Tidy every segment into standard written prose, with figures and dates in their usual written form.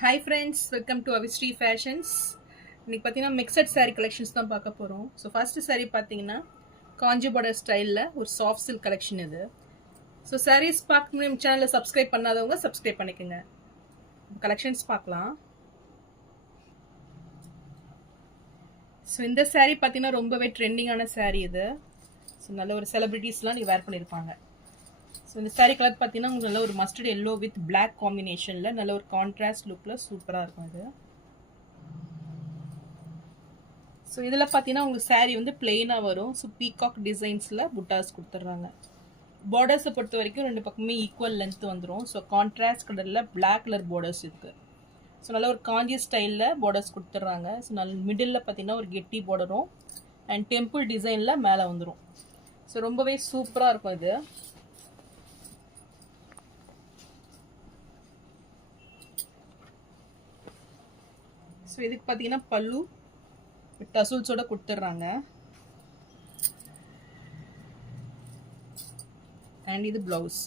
Hi friends, welcome to Avistri Fashions. இன்னைக்கு பார்த்தீங்கன்னா mixed saree collections தான் பார்க்க போகிறோம். ஸோ ஃபர்ஸ்ட் saree பார்த்தீங்கன்னா காஞ்சி பார்டர் ஸ்டைலில் ஒரு சாஃப்ட் சில்க் கலெக்ஷன் இது. ஸோ sarees பார்க்க நம்ம சேனலை சப்ஸ்கிரைப் பண்ணாதவங்க சப்ஸ்கிரைப் பண்ணிக்கோங்க. கலெக்ஷன்ஸ் பார்க்கலாம். ஸோ இந்த saree பார்த்தீங்கன்னா ரொம்பவே ட்ரெண்டிங்கான saree இது. ஸோ நல்ல ஒரு செலிபிரிட்டிஸ்லாம் நீங்கள் வேர் பண்ணியிருப்பாங்க. ஸோ இந்த சாரீ கலர் பார்த்தீங்கன்னா உங்களுக்கு நல்ல ஒரு மஸ்டர்ட் எல்லோ வித் பிளாக் காம்பினேஷனில் நல்ல ஒரு கான்ட்ராஸ்ட் லுக்கில் சூப்பராக இருக்கும் இது. ஸோ இதில் பார்த்தீங்கன்னா உங்களுக்கு சாரீ வந்து பிளெயினாக வரும். ஸோ பீகாக் டிசைன்ஸில் புட்டாஸ் கொடுத்துட்றாங்க. பார்டர்ஸை பொறுத்த வரைக்கும் ரெண்டு பக்கமே ஈக்குவல் லென்த் வந்துடும். ஸோ கான்ட்ராஸ்ட் கலரில் பிளாக் கலர் பார்டர்ஸ் இருக்குது. ஸோ நல்ல ஒரு காஞ்சி ஸ்டைலில் பார்டர்ஸ் கொடுத்துட்றாங்க. ஸோ நல்ல மிடில் பார்த்தீங்கன்னா ஒரு கெட்டி பார்டரும் அண்ட் டெம்பிள் டிசைனில் மேலே வந்துடும். ஸோ ரொம்பவே சூப்பராக இருக்கும் இது. ஸோ இதுக்கு பார்த்தீங்கன்னா பல்லு டசல்ஸோட கொடுத்துட்றாங்க. அண்ட் இது ப்ளவுஸ்.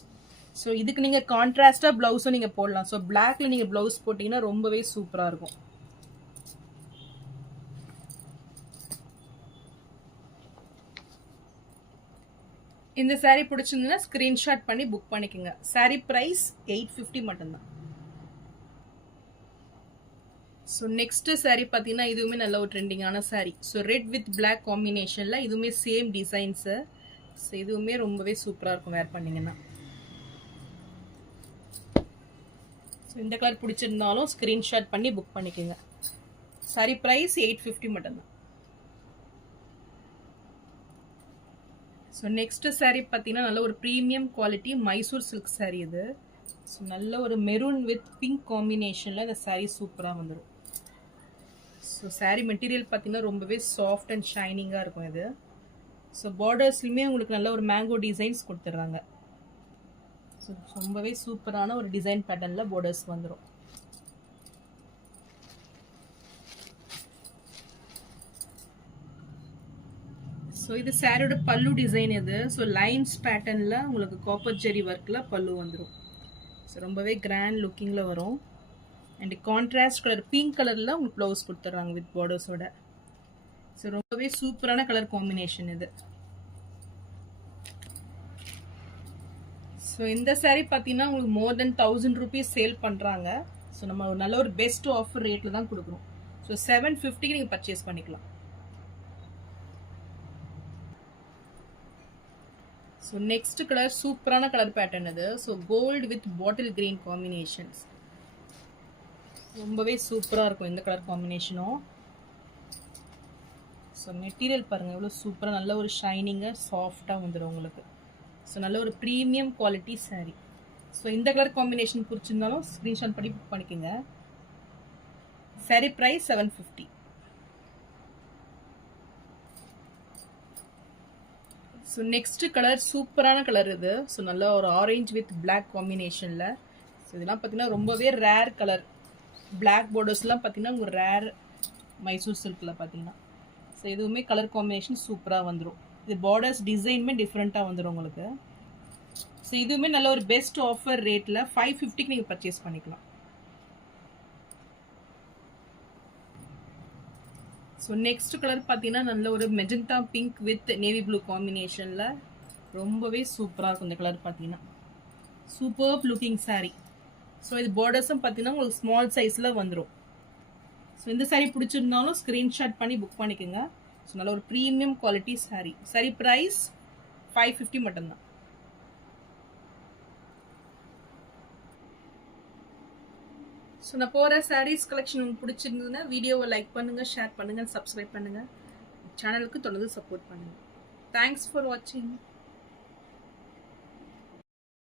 ஸோ இதுக்கு நீங்கள் கான்ட்ராஸ்டாக ப்ளவுஸும் நீங்கள் போடலாம். ஸோ பிளாக்ல நீங்கள் ப்ளவுஸ் போட்டிங்கன்னா ரொம்பவே சூப்பராக இருக்கும். இந்த சாரீ பிடிச்சிருந்ததுன்னா ஸ்க்ரீன்ஷாட் பண்ணி புக் பண்ணிக்கோங்க. சாரீ ப்ரைஸ் 850 மட்டும்தான். ஸோ நெக்ஸ்ட் சாரீ பார்த்தீங்கன்னா இதுவுமே நல்ல ஒரு ட்ரெண்டிங்கான sari. So red with black காம்பினேஷனில் இதுவுமே சேம் டிசைன்ஸு. ஸோ இதுவுமே ரொம்பவே சூப்பராக இருக்கும் வேர் பண்ணிங்கன்னா. ஸோ இந்த கலர் பிடிச்சிருந்தாலும் ஸ்க்ரீன்ஷாட் பண்ணி புக் பண்ணிக்கோங்க. சாரீ ப்ரைஸ் 850 மட்டும்தான். ஸோ நெக்ஸ்ட் சாரீ பார்த்தீங்கன்னா நல்ல ஒரு premium quality Mysore silk sari இது. ஸோ நல்ல ஒரு மெரூன் வித் பிங்க் காம்பினேஷனில் இந்த சாரீ சூப்பராக வந்துடும். ஸோ சாரீ மெட்டீரியல் பார்த்தீங்கன்னா ரொம்பவே சாஃப்ட் அண்ட் ஷைனிங்காக இருக்கும் இது. ஸோ பார்டர்ஸ்லையுமே உங்களுக்கு நல்ல ஒரு மேங்கோ டிசைன்ஸ் கொடுத்துட்றாங்க. ஸோ ரொம்பவே சூப்பரான ஒரு டிசைன் பேட்டர்னில் பார்டர்ஸ் வந்துடும். ஸோ இது சாரியோட பல்லு டிசைன் இது. ஸோ லைன்ஸ் பேட்டர்னில் உங்களுக்கு காப்பர் ஜெரி ஒர்க்கில் பல்லு வந்துடும். ஸோ ரொம்பவே கிராண்ட் லுக்கிங்கில் வரும். அண்ட் கான்ட்ராஸ்ட் கலர் பிங்க் கலரில் உங்களுக்கு ப்ளவுஸ் கொடுத்துட்றாங்க வித் பார்டர்ஸோட. ஸோ ரொம்பவே சூப்பரான கலர் காம்பினேஷன் இது. ஸோ இந்த சாரீ பார்த்தீங்கன்னா உங்களுக்கு மோர் தென் 1000 rupees சேல் பண்ணுறாங்க. ஸோ நம்ம ஒரு நல்ல ஒரு பெஸ்ட் ஆஃபர் ரேட்டில் தான் கொடுக்குறோம். ஸோ 750 நீங்கள் பர்ச்சேஸ் பண்ணிக்கலாம். ஸோ நெக்ஸ்ட் கலர் சூப்பரான கலர் பேட்டர்ன் இது. So gold with bottle green combinations ரொம்பவே சூப்பராக இருக்கும் இந்த கலர் காம்பினேஷனும். ஸோ மெட்டீரியல் பாருங்கள் எவ்வளோ சூப்பராக நல்ல ஒரு ஷைனிங்காக சாஃப்டாக வந்துடும் உங்களுக்கு. ஸோ நல்ல ஒரு ப்ரீமியம் குவாலிட்டி சாரீ. ஸோ இந்த கலர் காம்பினேஷன் பிடிச்சிருந்தாலும் ஸ்க்ரீன்ஷாட் பண்ணி புக் பண்ணிக்கோங்க. Sari price 750. So next colour சூப்பரான கலர் இது. ஸோ நல்ல ஒரு ஆரஞ்சு வித் பிளாக் காம்பினேஷனில். ஸோ இதெல்லாம் பார்த்தீங்கன்னா ரொம்பவே ரேர் கலர். பிளாக் பார்டர்ஸ்லாம் பார்த்தீங்கன்னா உங்கள் ரேர் மைசூர் சில்கில் பார்த்தீங்கன்னா. ஸோ இதுவுமே கலர் காம்பினேஷன் சூப்பராக வந்துடும். இது பார்டர்ஸ் டிசைனுமே டிஃப்ரெண்ட்டாக வந்துடும் உங்களுக்கு. ஸோ இதுவுமே நல்ல ஒரு பெஸ்ட் ஆஃபர் ரேட்டில் 550 நீங்கள் பர்ச்சேஸ் பண்ணிக்கலாம். ஸோ நெக்ஸ்ட் கலர் பார்த்தீங்கன்னா நல்ல ஒரு magenta pink with navy blue காம்பினேஷனில் ரொம்பவே சூப்பராக இருக்கும் இந்த கலர் பார்த்தீங்கன்னா. Super looking sari. ஸோ இது பார்டர்ஸும் பார்த்தீங்கன்னா உங்களுக்கு ஸ்மால் சைஸில் வந்துடும். ஸோ இந்த சாரீ பிடிச்சிருந்தாலும் ஸ்க்ரீன்ஷாட் பண்ணி புக் பண்ணிக்கோங்க. ஸோ நல்ல ஒரு premium quality sari. Sari price 550 மட்டும்தான். ஸோ நான் போகிற சாரீஸ் கலெக்ஷன் உங்களுக்கு பிடிச்சிருந்ததுன்னா வீடியோவை லைக் பண்ணுங்கள், ஷேர் பண்ணுங்கள், சப்ஸ்கிரைப் பண்ணுங்கள். சேனலுக்கு தொடர்ந்து சப்போர்ட் பண்ணுங்கள். தேங்க்ஸ் ஃபார் வாட்சிங்.